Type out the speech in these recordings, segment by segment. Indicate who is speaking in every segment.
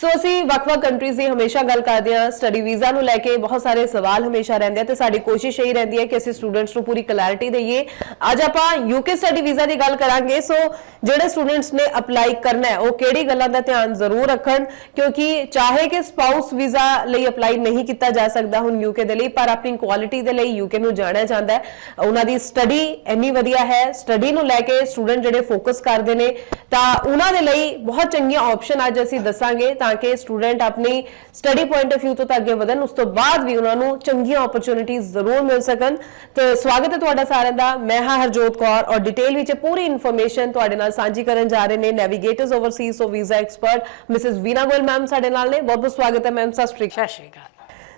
Speaker 1: ਸੋ ਅਸੀਂ ਵੱਖ-ਵੱਖ ਕੰਟਰੀਜ਼ ਦੀ ਹਮੇਸ਼ਾ ਗੱਲ ਕਰਦੇ ਹਾਂ ਸਟੱਡੀ ਵੀਜ਼ਾ ਨੂੰ ਲੈ ਕੇ ਬਹੁਤ ਸਾਰੇ ਸਵਾਲ ਹਮੇਸ਼ਾ ਰਹਿੰਦੇ ਆ ਤੇ ਸਾਡੀ ਕੋਸ਼ਿਸ਼ ਇਹੀ ਰਹਿੰਦੀ ਹੈ ਕਿ ਅਸੀਂ ਸਟੂਡੈਂਟਸ ਨੂੰ ਪੂਰੀ ਕਲੈਰਿਟੀ ਦਈਏ। ਅੱਜ ਆਪਾਂ ਯੂਕੇ ਸਟੱਡੀ ਵੀਜ਼ਾ ਦੀ ਗੱਲ ਕਰਾਂਗੇ। ਸੋ ਜਿਹੜੇ ਸਟੂਡੈਂਟਸ ਨੇ ਅਪਲਾਈ ਕਰਨਾ ਹੈ, ਉਹ ਕਿਹੜੀ ਗੱਲਾਂ ਦਾ ਧਿਆਨ ਜ਼ਰੂਰ ਰੱਖਣ, ਕਿਉਂਕਿ ਚਾਹੇ ਕਿ ਸਪਾਊਸ ਵੀਜ਼ਾ ਲਈ ਅਪਲਾਈ ਨਹੀਂ ਕੀਤਾ ਜਾ ਸਕਦਾ ਹੁਣ ਯੂਕੇ ਦੇ ਲਈ, ਪਰ ਆਪਣੀ ਕੁਆਲਿਟੀ ਦੇ ਲਈ ਯੂਕੇ ਨੂੰ ਜਾਣਿਆ ਜਾਂਦਾ ਹੈ। ਉਹਨਾਂ ਦੀ ਸਟੱਡੀ ਇੰਨੀ ਵਧੀਆ ਹੈ ਸਟੱਡੀ ਨੂੰ ਲੈ ਕੇ ਸਟੂਡੈਂਟ ਜਿਹੜੇ ਫੋਕਸ ਕਰਦੇ ਨੇ, ਤਾਂ ਉਹਨਾਂ ਦੇ ਲਈ ਬਹੁਤ ਚੰਗੀਆਂ ਆਪਸ਼ਨ ਅੱਜ ਅਸੀਂ ਦੱਸਾਂਗੇ। ਤਾਂ ਕਿ ਸਟੂਡੈਂਟ ਆਪਣੀ ਸਟੱਡੀ ਪੁਆਇੰਟ ਆਫ View ਤੋਂ ਤਾਂ ਅੱਗੇ ਵਧਣ, ਉਸ ਤੋਂ ਬਾਅਦ ਵੀ ਉਹਨਾਂ ਨੂੰ ਚੰਗੀਆਂ ਓਪਰਚ्युनिटीਆਂ ਜ਼ਰੂਰ ਮਿਲ ਸਕਣ। ਤੇ ਸਵਾਗਤ ਹੈ ਤੁਹਾਡਾ ਸਾਰਿਆਂ ਦਾ। ਮੈਂ ਹਾਂ ਹਰਜੋਤ ਕੌਰ ਔਰ ਡਿਟੇਲ ਵਿੱਚ ਪੂਰੀ ਇਨਫੋਰਮੇਸ਼ਨ ਤੁਹਾਡੇ ਨਾਲ ਸਾਂਝੀ ਕਰਨ ਜਾ ਰਹੇ ਨੇ navigators overseas so visa expert Mrs Veena Goel ma'am ਸਾਡੇ ਨਾਲ ਨੇ। ਬਹੁਤ ਬਹੁਤ ਸਵਾਗਤ ਹੈ ਮੈਮ ਸਤਿ ਸ਼੍ਰੀ ਅਕਾਲ।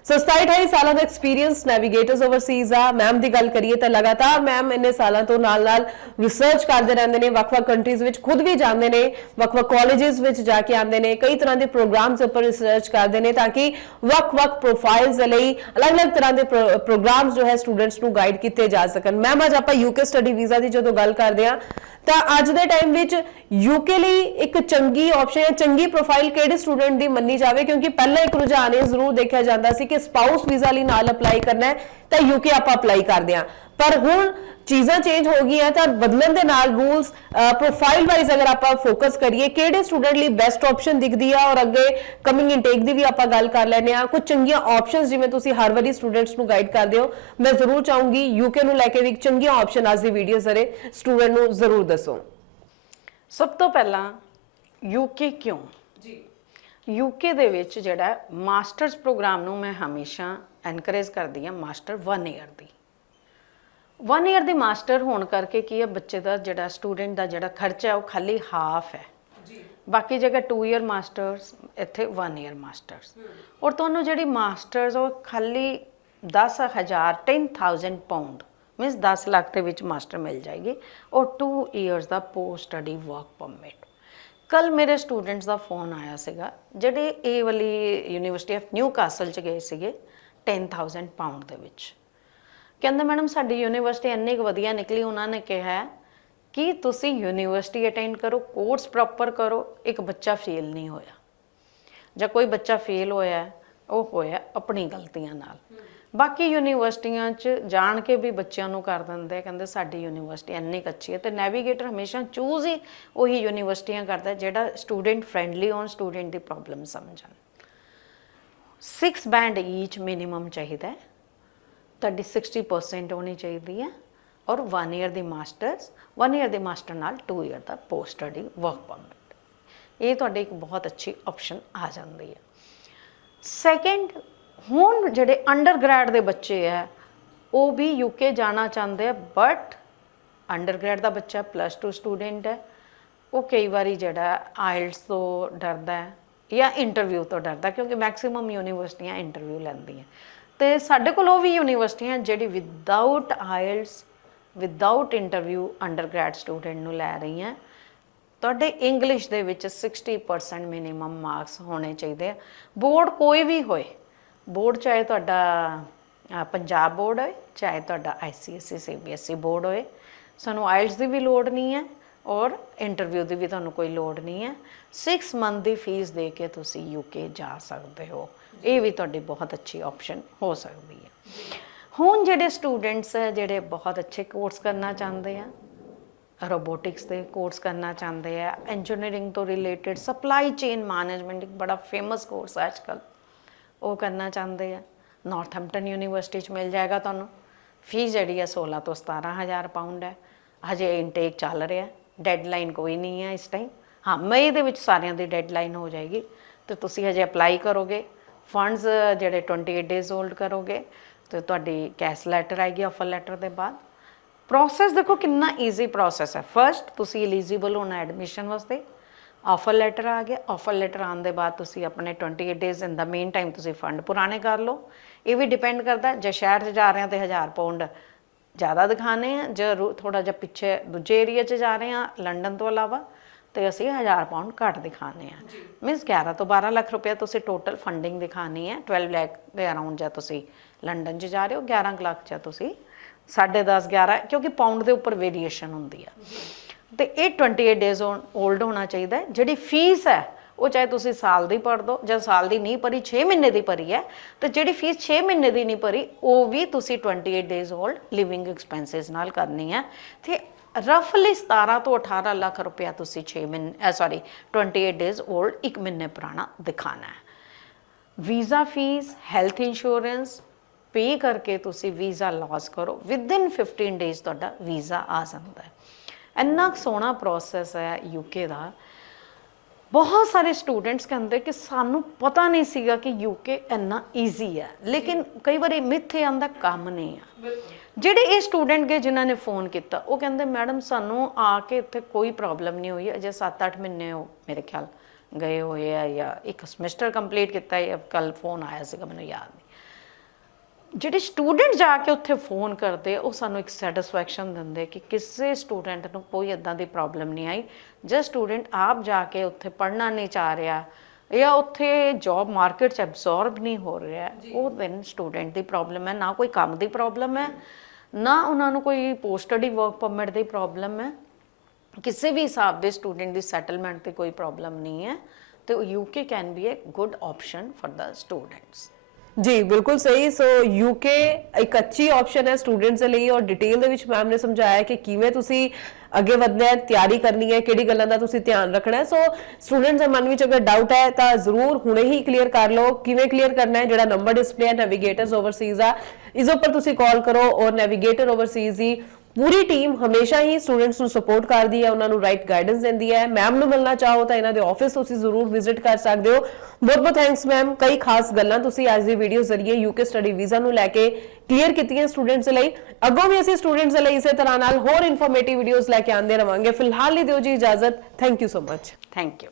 Speaker 1: ਸੋ 27 ਸਾਲਾਂ ਦਾ ਐਕਸਪੀਰੀਅੰਸ ਨੈਵੀਗੇਟਰਸ ਓਵਰਸੀਜ਼ ਆ। ਮੈਮ ਦੀ ਗੱਲ ਕਰੀਏ ਤਾਂ ਲਗਾਤਾਰ ਮੈਮ ਇੰਨੇ ਸਾਲਾਂ ਤੋਂ ਨਾਲ-ਨਾਲ ਰਿਸਰਚ ਕਰਦੇ ਰਹਿੰਦੇ ਨੇ। ਵੱਖ-ਵੱਖ ਕੰਟਰੀਜ਼ ਵਿੱਚ ਖੁਦ ਵੀ ਜਾਂਦੇ ਨੇ। ਵੱਖ-ਵੱਖ ਕਾਲਜਸ ਵਿੱਚ ਜਾ ਕੇ ਆਉਂਦੇ ਨੇ। ਕਈ ਤਰ੍ਹਾਂ ਦੇ ਪ੍ਰੋਗਰਾਮਸ ਉੱਪਰ ਰਿਸਰਚ ਕਰਦੇ ਨੇ ਤਾਂ ਕਿ ਵੱਖ-ਵੱਖ ਪ੍ਰੋਫਾਈਲਸ ਦੇ ਲਈ ਅਲੱਗ-ਅਲੱਗ ਤਰ੍ਹਾਂ ਦੇ ਪ੍ਰੋਗਰਾਮਸ ਜੋ ਹੈ ਸਟੂਡੈਂਟਸ ਨੂੰ ਗਾਈਡ ਕੀਤੇ ਜਾ ਸਕਣ। ਮੈਮ ਅੱਜ ਆਪਾਂ ਯੂਕੇ ਸਟੱਡੀ ਵੀਜ਼ਾ ਦੀ ਜਦੋਂ ਗੱਲ ਕਰਦੇ ਆ ਤਾਂ ਅੱਜ ਦੇ ਟਾਈਮ ਵਿੱਚ ਯੂਕੇ ਲਈ ਇੱਕ ਚੰਗੀ ਆਪਸ਼ਨ ਜਾਂ ਚੰਗੀ ਪ੍ਰੋਫਾਈਲ ਕਿਹੜੇ ਸਟੂਡੈਂਟ ਦੀ ਮੰਨੀ ਜਾਵੇ? ਕਿਉਂਕਿ ਪਹਿਲਾਂ ਇੱਕ ਰੁਝਾਨ ਇਹ ਜ਼ਰੂਰ ਦੇਖਿਆ ਜਾਂਦਾ ਸੀ ਕਿ ਸਪਾਊਸ ਵੀਜ਼ਾ ਲਈ ਨਾਲ ਅਪਲਾਈ ਕਰਨਾ ਹੈ, ਤਾਂ ਯੂਕੇ ਆਪਾਂ ਅਪਲਾਈ ਕਰਦੇ ਹਾਂ। ਪਰ ਹੁਣ ਚੀਜ਼ਾਂ ਚੇਂਜ ਹੋ ਗਈਆਂ ਤਾਂ ਬਦਲਣ ਦੇ ਨਾਲ ਰੂਲਸ ਪ੍ਰੋਫਾਈਲ ਵਾਈਜ਼ ਅਗਰ ਆਪਾਂ ਫੋਕਸ ਕਰੀਏ ਕਿਹੜੇ ਸਟੂਡੈਂਟ ਲਈ ਬੈਸਟ ਆਪਸ਼ਨ ਦਿਖਦੀ ਆ? ਔਰ ਅੱਗੇ ਕਮਿੰਗ ਇਨਟੇਕ ਦੀ ਵੀ ਆਪਾਂ ਗੱਲ ਕਰ ਲੈਨੇ ਆ ਕੁਝ ਚੰਗੀਆਂ ਆਪਸ਼ਨਸ ਜਿਵੇਂ ਤੁਸੀਂ ਹਰ ਵਾਰੀ ਸਟੂਡੈਂਟਸ ਨੂੰ ਗਾਈਡ ਕਰਦੇ ਹੋ ਮੈਂ ਜ਼ਰੂਰ ਚਾਹੂੰਗੀ ਯੂਕੇ ਨੂੰ ਲੈ ਕੇ ਵੀ ਚੰਗੀਆਂ ਆਪਸ਼ਨ ਅੱਜ ਦੀ ਵੀਡੀਓ ਜ਼ਰੇ ਸਟੂਡੈਂਟ ਨੂੰ ਜ਼ਰੂਰ ਦੱਸੋ।
Speaker 2: ਸਭ ਤੋਂ ਪਹਿਲਾਂ ਯੂਕੇ ਕਿਉਂ? ਜੀ। ਯੂਕੇ ਦੇ ਵਿੱਚ ਜਿਹੜਾ ਮਾਸਟਰਸ ਪ੍ਰੋਗਰਾਮ ਨੂੰ ਮੈਂ ਹਮੇਸ਼ਾ ਐਨਕਰੇਜ ਕਰਦੀ ਹਾਂ ਮਾਸਟਰ 1 ਇਅਰ ਦੀ। 1 ਇਅਰ ਦੀ ਮਾਸਟਰ ਹੋਣ ਕਰਕੇ ਕੀ ਹੈ ਬੱਚੇ ਦਾ ਜਿਹੜਾ ਸਟੂਡੈਂਟ ਦਾ ਜਿਹੜਾ ਖਰਚਾ ਹੈ ਉਹ ਖਾਲੀ ਹਾਫ ਹੈ। ਜੀ। ਬਾਕੀ ਜਗ੍ਹਾ 2 ਇਅਰ ਮਾਸਟਰਸ ਇੱਥੇ 1 ਇਅਰ ਮਾਸਟਰਸ ਔਰ ਤੁਹਾਨੂੰ ਜਿਹੜੀ ਮਾਸਟਰਸ ਉਹ ਖਾਲੀ 10000 10000 ਪਾਉਂਡ ਮੀਨਸ 10 ਲੱਖ ਦੇ ਵਿੱਚ ਮਾਸਟਰ ਮਿਲ ਜਾਏਗੀ। ਔਰ 2 ਇਅਰਸ ਦਾ ਪੋਸਟ ਸਟੱਡੀ ਵਰਕ ਪਰਮਿਟ ਕੱਲ ਮੇਰੇ ਸਟੂਡੈਂਟਸ ਦਾ ਫੋਨ ਆਇਆ ਸੀਗਾ ਜਿਹੜੇ ਇਹ ਵਾਲੀ ਯੂਨੀਵਰਸਿਟੀ ਆਫ ਨਿਊ ਕਾਸਲ ਚ ਗਏ ਸੀਗੇ 10000 ਪਾਉਂਡ ਦੇ ਵਿੱਚ। ਕਹਿੰਦੇ, ਮੈਡਮ, ਸਾਡੀ ਯੂਨੀਵਰਸਿਟੀ ਇੰਨੀ ਕੁ ਵਧੀਆ ਨਿਕਲੀ, ਉਹਨਾਂ ਨੇ ਕਿਹਾ ਕਿ ਤੁਸੀਂ ਯੂਨੀਵਰਸਿਟੀ ਅਟੈਂਡ ਕਰੋ, ਕੋਰਸ ਪ੍ਰੋਪਰ ਕਰੋ, ਇੱਕ ਬੱਚਾ ਫੇਲ ਨਹੀਂ ਹੋਇਆ। ਜਾਂ ਕੋਈ ਬੱਚਾ ਫੇਲ ਹੋਇਆ ਉਹ ਹੋਇਆ ਆਪਣੀ ਗਲਤੀਆਂ ਨਾਲ। ਬਾਕੀ ਯੂਨੀਵਰਸਿਟੀਆਂ 'ਚ ਜਾਣ ਕੇ ਵੀ ਬੱਚਿਆਂ ਨੂੰ ਕਰ ਦਿੰਦੇ ਕਹਿੰਦੇ ਸਾਡੀ ਯੂਨੀਵਰਸਿਟੀ ਇੰਨੀ ਕੁ ਅੱਛੀ ਹੈ ਤੇ ਨੈਵੀਗੇਟਰ ਹਮੇਸ਼ਾ ਚੂਜ਼ ਹੀ ਉਹੀ ਯੂਨੀਵਰਸਿਟੀਆਂ ਕਰਦਾ ਜਿਹੜਾ ਸਟੂਡੈਂਟ ਫ੍ਰੈਂਡਲੀ ਹੋਣ, ਸਟੂਡੈਂਟ ਦੀ ਪ੍ਰੋਬਲਮ ਸਮਝਣ। 6 ਬੈਂਡ ਈਚ ਮਿਨੀਮਮ ਚਾਹੀਦਾ ਹੈ। ਤੁਹਾਡੀ 60% ਹੋਣੀ ਚਾਹੀਦੀ ਹੈ ਔਰ 1 ਇਅਰ ਦੀ ਮਾਸਟਰਸ 1 ਇਅਰ ਦੇ ਮਾਸਟਰ ਨਾਲ 2 ਇਅਰ ਦਾ ਪੋਸਟ ਸਟੱਡੀ ਵਰਕ ਪਰਮਿਟ ਇਹ ਤੁਹਾਡੀ ਇੱਕ ਬਹੁਤ ਅੱਛੀ ਆਪਸ਼ਨ ਆ ਜਾਂਦੀ ਹੈ। ਸੈਕੰਡ ਹੁਣ ਜਿਹੜੇ ਅੰਡਰਗ੍ਰੈਡ ਦੇ ਬੱਚੇ ਆ ਉਹ ਵੀ ਯੂਕੇ ਜਾਣਾ ਚਾਹੁੰਦੇ ਆ ਬਟ ਅੰਡਰਗ੍ਰੈਡ ਦਾ ਬੱਚਾ ਪਲੱਸ 2 ਸਟੂਡੈਂਟ ਹੈ, ਉਹ ਕਈ ਵਾਰੀ ਜਿਹੜਾ ਆਇਲਸ ਤੋਂ ਡਰਦਾ ਹੈ ਜਾਂ ਇੰਟਰਵਿਊ ਤੋਂ ਡਰਦਾ ਕਿਉਂਕਿ ਮੈਕਸਿਮਮ ਯੂਨੀਵਰਸਿਟੀਆਂ ਇੰਟਰਵਿਊ ਲੈਂਦੀਆਂ। ਤੇ ਸਾਡੇ ਕੋਲ ਉਹ ਵੀ ਯੂਨੀਵਰਸਿਟੀਆਂ ਜਿਹੜੀ without IELTS without interview undergrad student ਨੂੰ ਲੈ ਰਹੀਆਂ। ਤੁਹਾਡੇ ਇੰਗਲਿਸ਼ ਦੇ ਵਿੱਚ 60% ਮਿਨੀਮਮ ਮਾਰਕਸ ਹੋਣੇ ਚਾਹੀਦੇ ਆ। ਬੋਰਡ ਕੋਈ ਵੀ ਹੋਏ ਬੋਰਡ ਚਾਹੇ ਤੁਹਾਡਾ ਪੰਜਾਬ ਬੋਰਡ ਹੋਏ, ਚਾਹੇ ਤੁਹਾਡਾ ਆਈਸੀਐਸਸੀ ਸੀਬੀਐਸਈ ਬੋਰਡ ਹੋਏ, ਸਾਨੂੰ ਆਇਲਸ ਦੀ ਵੀ ਲੋੜ ਨਹੀਂ ਹੈ ਔਰ ਇੰਟਰਵਿਊ ਦੀ ਵੀ ਤੁਹਾਨੂੰ ਕੋਈ ਲੋੜ ਨਹੀਂ ਹੈ। 6 ਮੰਥ ਦੀ ਫੀਸ ਦੇ ਕੇ ਤੁਸੀਂ ਯੂਕੇ ਜਾ ਸਕਦੇ ਹੋ। ਇਹ ਵੀ ਤੁਹਾਡੀ ਬਹੁਤ ਅੱਛੀ ਆਪਸ਼ਨ ਹੋ ਸਕਦੀ ਹੈ। ਹੁਣ ਜਿਹੜੇ ਸਟੂਡੈਂਟਸ ਹੈ, ਜਿਹੜੇ ਬਹੁਤ ਅੱਛੇ ਕੋਰਸ ਕਰਨਾ ਚਾਹੁੰਦੇ ਆ ਰੋਬੋਟਿਕਸ ਦੇ ਕੋਰਸ ਕਰਨਾ ਚਾਹੁੰਦੇ ਆ ਇੰਜੀਨੀਅਰਿੰਗ ਤੋਂ ਰਿਲੇਟਡ ਸਪਲਾਈ ਚੇਨ ਮੈਨੇਜਮੈਂਟ ਇੱਕ ਬੜਾ ਫੇਮਸ ਕੋਰਸ ਹੈ ਅੱਜਕੱਲ ਉਹ ਕਰਨਾ ਚਾਹੁੰਦੇ ਆ। ਨਾਰਥਹੈਂਪਟਨ ਯੂਨੀਵਰਸਿਟੀ ਚ ਮਿਲ ਜਾਏਗਾ ਤੁਹਾਨੂੰ। ਫੀਸ ਜਿਹੜੀ ਹੈ 16 ਤੋਂ 17000 ਪਾਉਂਡ ਹੈ। ਹਜੇ ਇਨਟੇਕ ਚੱਲ ਰਿਹਾ ਡੈਡਲਾਈਨ ਕੋਈ ਨਹੀਂ ਹੈ ਇਸ ਟਾਈਮ ਹਾਂ, ਮਈ ਦੇ ਵਿੱਚ ਸਾਰਿਆਂ ਦੀ ਡੈਡਲਾਈਨ ਹੋ ਜਾਏਗੀ। ਤੇ ਤੁਸੀਂ ਹਜੇ ਅਪਲਾਈ ਕਰੋਗੇ। ਫੰਡਸ ਜਿਹੜੇ 28 ਡੇਜ਼ ਹੋਲਡ ਕਰੋਗੇ, ਤੇ ਤੁਹਾਡੀ ਕੈਸ਼ ਲੈਟਰ ਆਏਗੀ ਆਫਰ ਲੈਟਰ ਦੇ ਬਾਅਦ। ਪ੍ਰੋਸੈਸ ਦੇਖੋ ਕਿੰਨਾ ਈਜ਼ੀ ਪ੍ਰੋਸੈਸ ਹੈ। ਫਰਸਟ ਤੁਸੀਂ ਐਲੀਜੀਬਲ ਹੋਣਾ ਐਡਮਿਸ਼ਨ ਵਾਸਤੇ। ਆਫਰ ਲੈਟਰ ਆ ਗਿਆ। ਆਫਰ ਲੈਟਰ ਆਉਣ ਦੇ ਬਾਅਦ ਤੁਸੀਂ ਆਪਣੇ 28 ਡੇਜ਼ ਇਨ ਦਾ ਮੇਨ ਟਾਈਮ ਤੁਸੀਂ ਫੰਡ ਪੁਰਾਣੇ ਕਰ ਲਓ। ਇਹ ਵੀ ਡਿਪੈਂਡ ਕਰਦਾ, ਜੇ ਸ਼ਹਿਰ 'ਚ ਜਾ ਰਹੇ ਹਾਂ ਤੇ 1000 ਪਾਉਂਡ ਜ਼ਿਆਦਾ ਦਿਖਾਣੇ ਆ, ਜੇ ਥੋੜਾ ਜਿਹਾ ਪਿੱਛੇ ਦੂਜੇ ਏਰੀਆ 'ਚ ਜਾ ਰਹੇ ਹਾਂ, ਲੰਡਨ ਤੋਂ ਇਲਾਵਾ। ਤੇ ਅਸੀਂ 1000 ਪਾਉਂਡ ਘੱਟ ਦਿਖਾਣੇ ਆ ਮੀਨਸ 11 ਤੋਂ 12 ਲੱਖ ਰੁਪਏ ਤੁਸੀਂ ਟੋਟਲ ਫੰਡਿੰਗ ਦਿਖਾਣੀ ਹੈ। 12 ਲੱਖ ਦੇ ਅਰਾਊਂਡ ਜਾਂ ਤੁਸੀਂ ਲੰਡਨ 'ਚ ਜਾ ਰਹੇ ਹੋ 11 ਕੁ ਲੱਖ 'ਚ ਤੁਸੀਂ 10.5 11 ਕਿਉਂਕਿ ਪਾਉਂਡ ਦੇ ਉੱਪਰ ਵੇਰੀਏਸ਼ਨ ਹੁੰਦੀ ਆ। ਤੇ ਇਹ 28 ਡੇਜ਼ 올ਡ ਹੋਣਾ ਚਾਹੀਦਾ ਜਿਹੜੀ ਫੀਸ ਹੈ, ਉਹ ਚਾਹੇ ਤੁਸੀਂ ਸਾਲ ਦੀ ਭਰ ਦਿਓ ਜਾਂ ਸਾਲ ਦੀ ਨਹੀਂ ਭਰੀ 6 ਮਹੀਨੇ ਦੀ ਭਰੀ ਹੈ। ਤੇ ਜਿਹੜੀ ਫੀਸ 6 ਮਹੀਨੇ ਦੀ ਨਹੀਂ ਭਰੀ, ਉਹ ਵੀ ਤੁਸੀਂ 28 ਡੇਜ਼ 올ਡ ਲਿਵਿੰਗ ਐਕਸਪੈਂਸਸ ਨਾਲ ਕਰਨੀ ਹੈ। ਤੇ ਰਫਲੀ 17 ਤੋਂ 18 ਲੱਖ ਰੁਪਇਆ ਤੁਸੀਂ 6 ਮਹੀਨੇ ਸੌਰੀ 28 ਡੇਜ਼ 올ਡ ਇੱਕ ਮਹੀਨੇ ਪੁਰਾਣਾ ਦਿਖਾਣਾ ਹੈ। Visa fees health insurance pay ਕਰਕੇ ਤੁਸੀਂ ਵੀਜ਼ਾ ਲਾਸ ਕਰੋ। ਵਿਦਿਨ 15 ਡੇਜ਼ ਤੁਹਾਡਾ ਵੀਜ਼ਾ ਆ ਜਾਂਦਾ ਹੈ। ਇੰਨਾ ਕੁ ਸੋਹਣਾ ਪ੍ਰੋਸੈਸ ਹੈ ਯੂਕੇ ਦਾ। ਬਹੁਤ ਸਾਰੇ ਸਟੂਡੈਂਟਸ ਕਹਿੰਦੇ ਕਿ ਸਾਨੂੰ ਪਤਾ ਨਹੀਂ ਸੀਗਾ ਕਿ ਯੂਕੇ ਇੰਨਾ ਈਜ਼ੀ ਹੈ। ਲੇਕਿਨ ਕਈ ਵਾਰੀ ਮਿੱਥੇ ਆਂਦਾ ਕੰਮ ਨਹੀਂ ਆ। ਜਿਹੜੇ ਇਹ ਸਟੂਡੈਂਟ ਗਏ ਜਿਨ੍ਹਾਂ ਨੇ ਫੋਨ ਕੀਤਾ ਉਹ ਕਹਿੰਦੇ ਮੈਡਮ ਸਾਨੂੰ ਆ ਕੇ ਇੱਥੇ ਕੋਈ ਪ੍ਰੋਬਲਮ ਨਹੀਂ ਹੋਈ ਅਜੇ 7-8 ਮਹੀਨੇ ਹੋ ਮੇਰੇ ਖਿਆਲ ਗਏ ਹੋਏ ਆ ਜਾਂ ਇੱਕ ਸਮੈਸਟਰ ਕੰਪਲੀਟ ਕੀਤਾ ਹੈ ਕੱਲ ਫੋਨ ਆਇਆ ਸੀਗਾ ਮੈਨੂੰ ਯਾਦ ਨਹੀਂ। ਜਿਹੜੇ ਸਟੂਡੈਂਟ ਜਾ ਕੇ ਉੱਥੇ ਫੋਨ ਕਰਦੇ ਉਹ ਸਾਨੂੰ ਇੱਕ ਸੈਟੀਸਫੈਕਸ਼ਨ ਦਿੰਦੇ ਕਿ ਕਿਸੇ ਸਟੂਡੈਂਟ ਨੂੰ ਕੋਈ ਇਦਾਂ ਦੀ ਪ੍ਰੋਬਲਮ ਨਹੀਂ ਆਈ। ਜੇ ਸਟੂਡੈਂਟ ਆਪ ਜਾ ਕੇ ਉੱਥੇ ਪੜ੍ਹਨਾ ਨਹੀਂ ਚਾਹ ਰਿਹਾ ਜਾਂ ਉੱਥੇ ਜੌਬ ਮਾਰਕੀਟ 'ਚ ਐਬਜ਼ੌਰਬ ਨਹੀਂ ਹੋ ਰਿਹਾ ਉਹ ਦੈਨ ਸਟੂਡੈਂਟ ਦੀ ਪ੍ਰੋਬਲਮ ਹੈ ਨਾ ਕੋਈ ਕੰਮ ਦੀ ਪ੍ਰੋਬਲਮ ਹੈ। ਨਾ ਉਹਨਾਂ ਨੂੰ ਕੋਈ ਪੋਸਟ ਸਟੱਡੀ ਵਰਕ ਪਰਮਿਟ ਦੀ ਪ੍ਰੋਬਲਮ ਹੈ। ਕਿਸੇ ਵੀ ਹਿਸਾਬ ਦੇ ਸਟੂਡੈਂਟ ਦੀ ਸੈਟਲਮੈਂਟ ਤੇ ਕੋਈ ਪ੍ਰੋਬਲਮ ਨਹੀਂ ਹੈ। ਤੇ UK can be a good option for the students
Speaker 1: ਜੀ, ਬਿਲਕੁਲ ਸਹੀ। ਸੋ ਯੂਕੇ ਇੱਕ ਅੱਛੀ ਆਪਸ਼ਨ ਹੈ ਸਟੂਡੈਂਟਸ ਦੇ ਲਈ ਔਰ ਡਿਟੇਲ ਦੇ ਵਿੱਚ ਮੈਮ ਨੇ ਸਮਝਾਇਆ ਕਿ ਕਿਵੇਂ ਤੁਸੀਂ ਅੱਗੇ ਵਧਣਾ ਹੈ, ਤਿਆਰੀ ਕਰਨੀ ਹੈ, ਕਿਹੜੀ ਗੱਲਾਂ ਦਾ ਤੁਸੀਂ ਧਿਆਨ ਰੱਖਣਾ ਹੈ। ਸੋ ਸਟੂਡੈਂਟਸ ਦੇ ਮਨ ਵਿੱਚ ਅਗਰ ਡਾਊਟ ਹੈ ਤਾਂ ਜ਼ਰੂਰ ਹੁਣੇ ਹੀ ਕਲੀਅਰ ਕਰ ਲਓ। ਕਿਵੇਂ ਕਲੀਅਰ ਕਰਨਾ ਹੈ? ਜਿਹੜਾ ਨੰਬਰ ਡਿਸਪਲੇ ਹੈ ਨੈਵੀਗੇਟਰਸ ਓਵਰਸੀਜ਼ ਆ, ਇਸ ਉੱਪਰ ਤੁਸੀਂ ਕਾਲ ਕਰੋ ਔਰ ਨੈਵੀਗੇਟਰ ਓਵਰਸੀਜ਼ ਦੀ ਪੂਰੀ ਟੀਮ ਹਮੇਸ਼ਾ ਹੀ ਸਟੂਡੈਂਟਸ ਨੂੰ ਸਪੋਰਟ ਕਰਦੀ ਹੈ, ਉਹਨਾਂ ਨੂੰ ਰਾਈਟ ਗਾਈਡੈਂਸ ਦਿੰਦੀ ਹੈ। ਮੈਮ ਨੂੰ ਮਿਲਣਾ ਚਾਹੋ ਤਾਂ ਇਹਨਾਂ ਦੇ ਆਫਿਸ ਤੁਸੀਂ ਜ਼ਰੂਰ ਵਿਜ਼ਿਟ ਕਰ ਸਕਦੇ ਹੋ। ਬਹੁਤ ਬਹੁਤ ਥੈਂਕਸ ਮੈਮ ਕਈ ਖਾਸ ਗੱਲਾਂ ਤੁਸੀਂ ਅੱਜ ਦੀ ਵੀਡੀਓ ਜ਼ਰੀਏ ਯੂਕੇ ਸਟੱਡੀ ਵੀਜ਼ਾ ਨੂੰ ਲੈ ਕੇ ਕਲੀਅਰ ਕੀਤੀਆਂ ਸਟੂਡੈਂਟਸ ਦੇ ਲਈ। ਅੱਗੋਂ ਵੀ ਅਸੀਂ ਸਟੂਡੈਂਟਸ ਦੇ ਲਈ ਇਸੇ ਤਰ੍ਹਾਂ ਨਾਲ ਹੋਰ ਇਨਫੋਰਮੇਟਿਵ ਵੀਡੀਓਜ਼ ਲੈ ਕੇ ਆਉਂਦੇ ਰਵਾਂਗੇ। ਫਿਲਹਾਲ ਲਈ ਦਿਓ ਜੀ ਇਜਾਜ਼ਤ। Thank you so much
Speaker 2: thank you